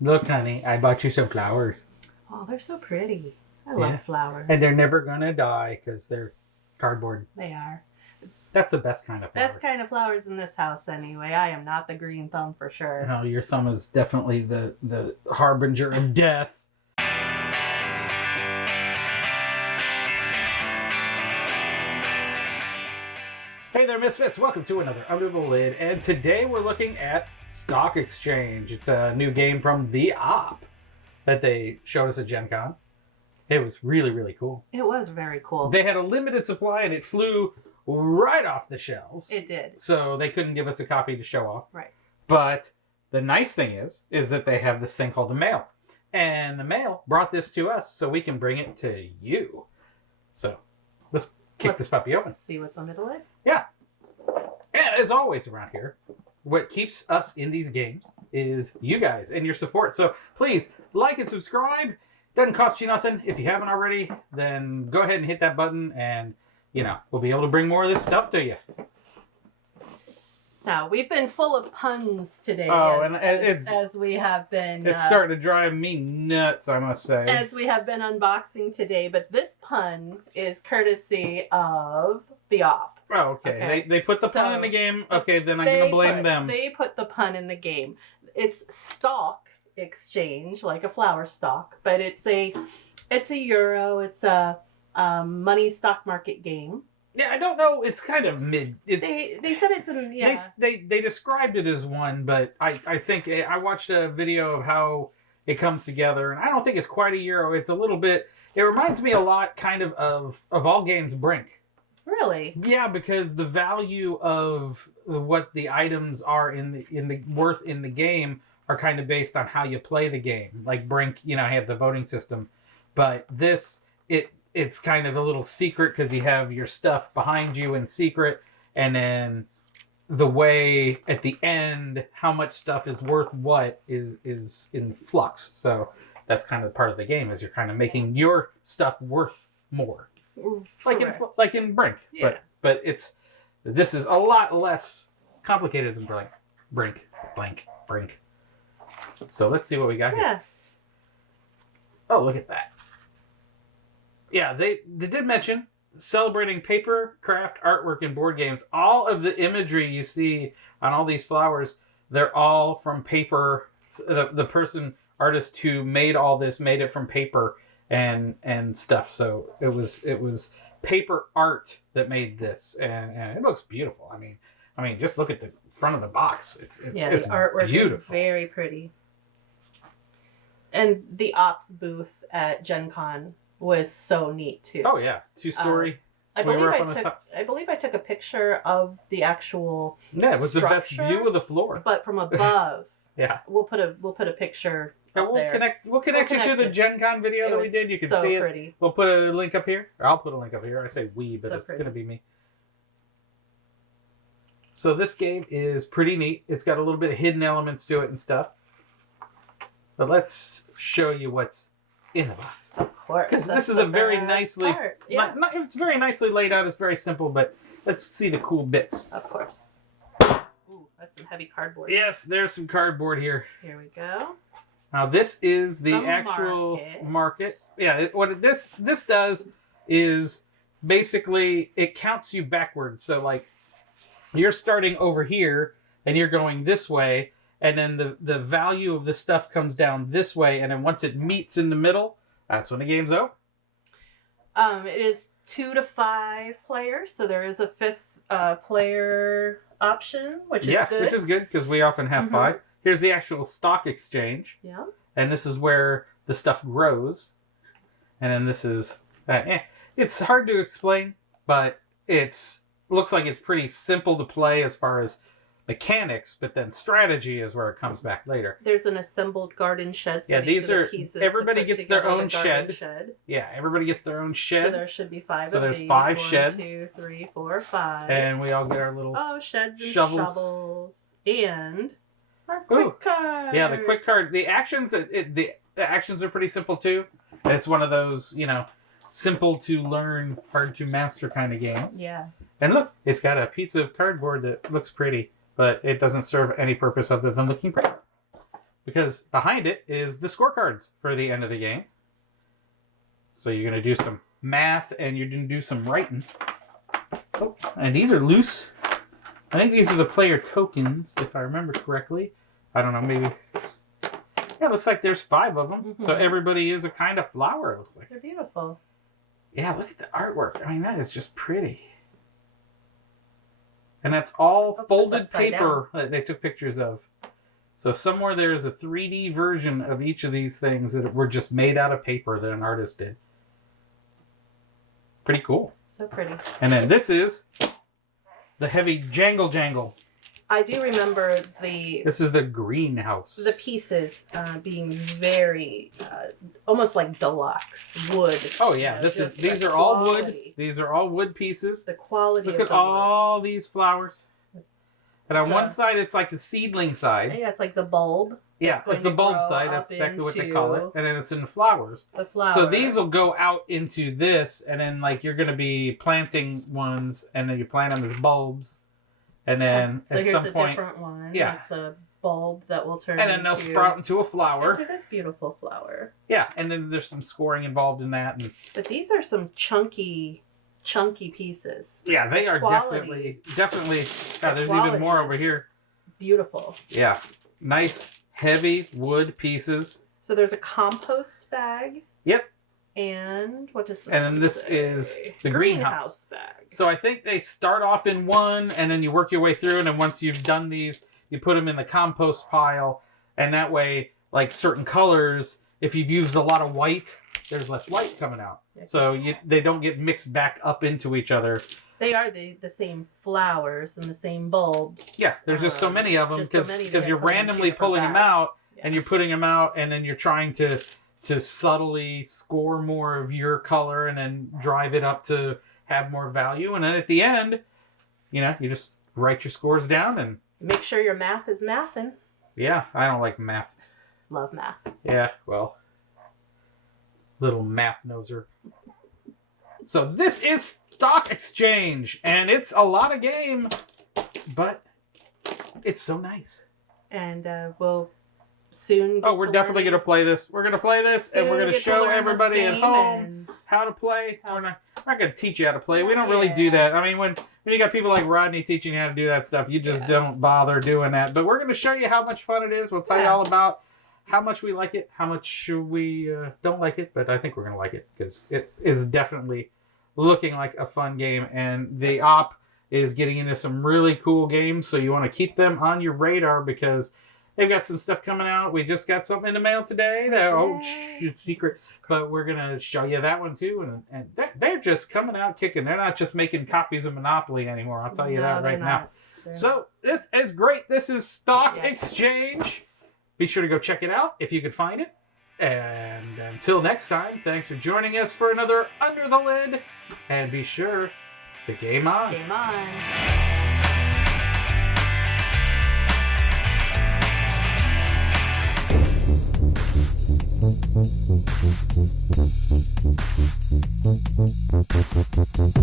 Look, honey, I bought you some flowers. Oh, they're so pretty. I love flowers. And they're never going to die because they're cardboard. They are. That's the best kind of flower. Best kind of flowers in this house, anyway. I am not the green thumb for sure. No, your thumb is definitely the harbinger of death. Hey there, Misfits. Welcome to another Under the Lid. And today we're looking at Stalk Exchange. It's a new game from The Op that they showed us at Gen Con. It was really, really cool. It was very cool. They had a limited supply and it flew right off the shelves. It did. So they couldn't give us a copy to show off. Right. But the nice thing is that they have this thing called the mail. And the mail brought this to us so we can bring it to you. So let's kick this puppy open. See what's under the lid? Yeah. And as always around here, what keeps us in these games is you guys and your support. So please like and subscribe. Doesn't cost you nothing. If you haven't already, then go ahead and hit that button and, we'll be able to bring more of this stuff to you. Now, we've been full of puns today. Oh, as we have been... It's starting to drive me nuts, I must say. As we have been unboxing today, but this pun is courtesy of The Op. Oh, okay. They put the pun in the game. Okay, then I'm going to blame them. They put the pun in the game. It's Stalk Exchange, like a flower stalk, but it's a euro. It's a money stock market game. Yeah, I don't know. It's kind of mid. They said it's a yeah. They described it as one, but I think I watched a video of how it comes together, and I don't think it's quite a euro. It's a little bit. It reminds me a lot, kind of all games Brink. Really? Yeah, because the value of what the items are in the worth in the game are kind of based on how you play the game. Like Brink, have the voting system, but this it's kind of a little secret because you have your stuff behind you in secret, and then the way at the end how much stuff is worth what is in flux. So that's kind of part of the game, is you're kind of making your stuff worth more. Like in Brink. Yeah. But this is a lot less complicated than Brink. So let's see what we got here. Oh, look at that. Yeah, they did mention celebrating paper, craft, artwork, and board games. All of the imagery you see on all these flowers, they're all from paper. The artist who made all this made it from paper and stuff. So it was paper art that made this, and it looks beautiful. I mean, just look at the front of the box. It's the artwork beautiful. Is very pretty. And the Ops booth at Gen Con was so neat too. Oh yeah, 2-story. I believe I took a picture of the actual it was structure, the best view of the floor. But from above. Yeah. We'll put a picture. We'll connect you to the Gen Con video that we did. You can see it. Pretty. We'll put a link up here. Or I'll put a link up here. I say we, but it's going to be me. So this game is pretty neat. It's got a little bit of hidden elements to it and stuff. But let's show you what's in the box. Of course. Because this is a very nicely... it's very nicely laid out. It's very simple, but let's see the cool bits. Of course. Ooh, that's some heavy cardboard. Yes, there's some cardboard here. Here we go. Now this is the actual market. Yeah, what this does is basically it counts you backwards. So like you're starting over here and you're going this way, and then the value of the stuff comes down this way, and then once it meets in the middle, that's when the game's over. It is 2 to 5 players, so there is a 5th player option, which is good. Which is good because we often have 5. Here's the actual Stock Exchange. Yeah. And this is where the stuff grows. And then this is... it's hard to explain, but looks like it's pretty simple to play as far as mechanics, but then strategy is where it comes back later. There's an assembled garden shed. So these are pieces. Everybody gets their own shed. Yeah, everybody gets their own shed. So there should be 5 so of there's these. 5 sheds. 1, 2, 3, 4, 5. And we all get our little sheds and shovels. And our quick card. Yeah, the quick card. The actions the actions are pretty simple too. It's one of those, simple to learn, hard to master kind of games. Yeah. And look, it's got a piece of cardboard that looks pretty, but it doesn't serve any purpose other than looking pretty. because behind it is the scorecards for the end of the game. So you're going to do some math and you're going to do some writing. Oh, and these are loose. I think these are the player tokens, if I remember correctly. I don't know, maybe. Yeah, it looks like there's 5 of them. Mm-hmm. So everybody is a kind of flower, it looks like. They're beautiful. Yeah, look at the artwork. I mean, that is just pretty. And that's all folded paper that they took pictures of. So somewhere there's a 3D version of each of these things that were just made out of paper that an artist did. Pretty cool. So pretty. And then this is the heavy jangle. I do remember This is the greenhouse. The pieces being very, almost like deluxe wood. Oh yeah, these are all wood. These are all wood pieces. The quality. Look at all these flowers. And on one side, it's like the seedling side. Yeah, it's like the bulb. Yeah, it's the bulb side. That's exactly what they call it. And then it's in the flowers. The flower. So these will go out into this, and then like you're going to be planting ones, and then you plant them as bulbs. And then so at here's some a point, different one. Yeah. It's a bulb that will turn and then they'll sprout into a flower. Into this beautiful flower. Yeah, and then there's some scoring involved in that. But these are some chunky pieces. Yeah, they are definitely. Yeah, there's even more over here. Beautiful. Yeah, nice heavy wood pieces. So there's a compost bag. Yep. And what does this? And then this is the greenhouse bag. So I think they start off in one, and then you work your way through, and then once you've done these, you put them in the compost pile, and that way, like certain colors, if you've used a lot of white, there's less white coming out. Yes. So they don't get mixed back up into each other. They are the same flowers and the same bulbs. Yeah, there's just so many of them because you're randomly pulling them out, and you're putting them out, and then you're trying to subtly score more of your color and then drive it up to have more value. And then at the end, you just write your scores down and make sure your math is mathin'. Yeah, I don't like math. Love math. Yeah, well, little math noser. So this is Stalk Exchange, and it's a lot of game, but it's so nice. And we'll soon. We're definitely going to play this. We're going to play this, and we're going to show everybody at home how to play. We're not going to teach you how to play. We don't really do that. I mean, when you got people like Rodney teaching you how to do that stuff, you just don't bother doing that. But we're going to show you how much fun it is. We'll tell you all about how much we like it, how much we don't like it. But I think we're going to like it because it is definitely looking like a fun game. And the op is getting into some really cool games. So you want to keep them on your radar because they've got some stuff coming out. We just got something in the mail today. It's secret. But we're going to show you that one too. And they're just coming out kicking. They're not just making copies of Monopoly anymore. I'll tell you that right now. So this is great. This is Stalk Exchange. Be sure to go check it out if you could find it. And until next time, thanks for joining us for another Under the Lid. And be sure to game on. Game on. Thank you.